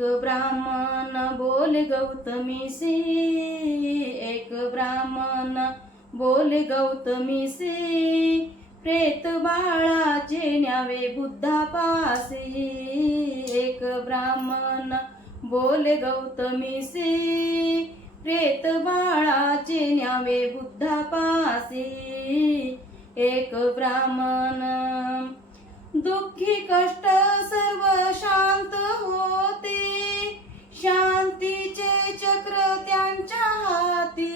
ब्राह्मण बोले गौतमीसी, एक ब्राह्मण बोले गौतमीसी, प्रेत बाळाचे न्यावे बुद्धापासी. एक ब्राह्मण बोले गौतमीसी, प्रेत बाळाचे न्यावे बुद्धापासी. एक ब्राह्मण दुःखी कष्ट सर्व शांत होते, शांतीचे चक्र त्यांच्या हाती.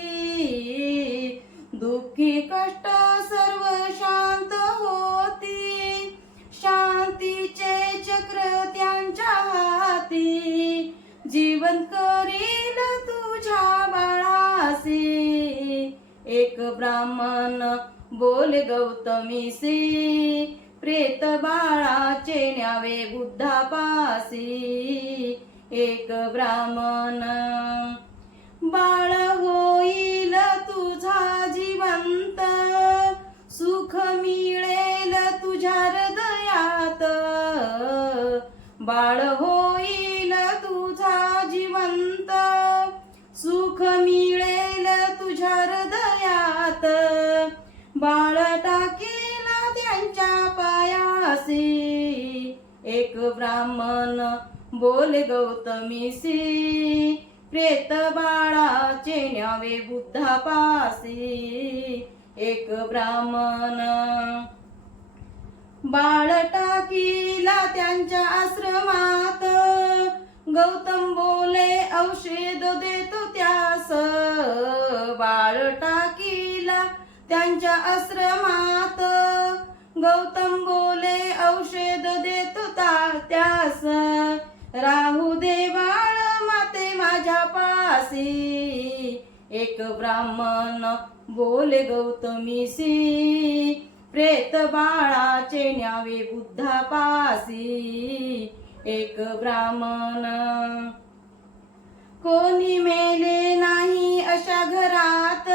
दुःखी कष्ट सर्व शांत होती, शांतीचे चक्र त्यांच्या हाती. जीवन करील तुझ्या बाळासी, एक ब्राह्मण बोले गौतमीसी, प्रेत बाळाचे न्यावे बुद्धापासी. एक ब्राह्मण बाळ होईल तुझा जिवंत, सुख मिळेल तुझ्या हृदयात. बाळ होईल तुझा जिवंत, सुख मिळेल तुझ्या हृदयात. बाळ टाकेला त्यांच्या पायासी, एक ब्राह्मण बोले गौतमीसी, प्रेत बाळाचे न्यावे बुद्धापासी. एक ब्राह्मण बाळ टाकीला त्यांच्या आश्रमात, गौतम बोले औषध देतो त्यास. बाळ टाकीला त्यांच्या आश्रमात, गौतम बोले औषध देतो त्यास. राहू दे बाळ माते माझ्या पासी, एक ब्राह्मण बोले गौतमीसी, प्रेत बाळाचे न्यावे बुद्धापासी. एक ब्राह्मण कोणी मेले नाही अशा घरात,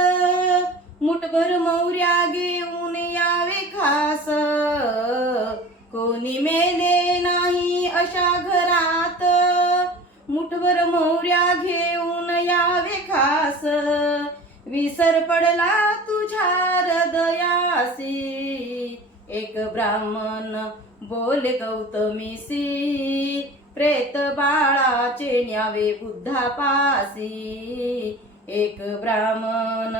मुठभर मोहऱ्या घेऊन यावे खास. कोणी मेले नाही अशा घरात, मुठभर मोहऱ्या घेऊन यावे खास. विसर पडला तुझ्या हृदयासी, एक ब्राह्मण बोले गौतमीसी, प्रेत बाळाचे न्यावे बुद्धापासी. एक ब्राह्मण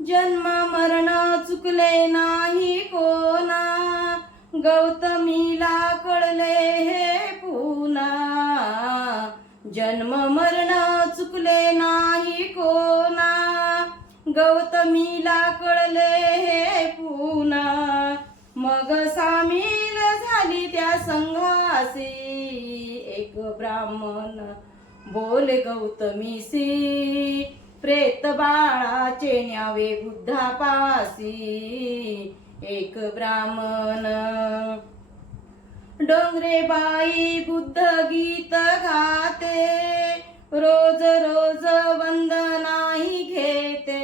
जन्म मरण चुकले नाही कोणा, गौतमीला कळले हे पुन्हा. जन्म मरण चुकले नाही कोणा, गौतमीला कळले हे पुन्हा. मग सामील झाली त्या संघासी, एक ब्राह्मण बोले गौतमीसी, प्रेत बाळाचे न्यावे बुद्धापासी. एक ब्राह्मण डोंगरे बाई बुद्ध गीत गाते, रोज रोज वंदनाही घेते.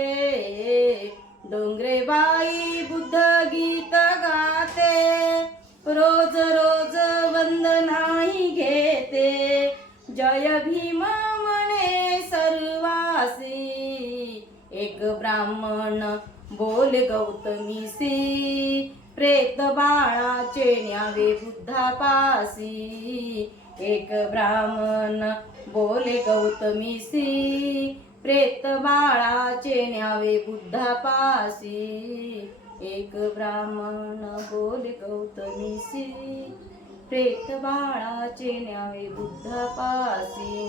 डोंगरे बाई बुद्ध गीत गाते, रोज रोज वंदनाही घेते. जय भीम म्हणे सर्वासी, एक ब्राह्मण बोले गौतमीसी, प्रेत बाळाचे न्यावे बुद्धापासी. एक ब्राह्मण बोले गौतमीसी, प्रेत बाळाचे न्यावे बुद्धापासी. एक ब्राह्मण बोले गौतमीसी, प्रेत बाळाचे न्यावे बुद्धापासी.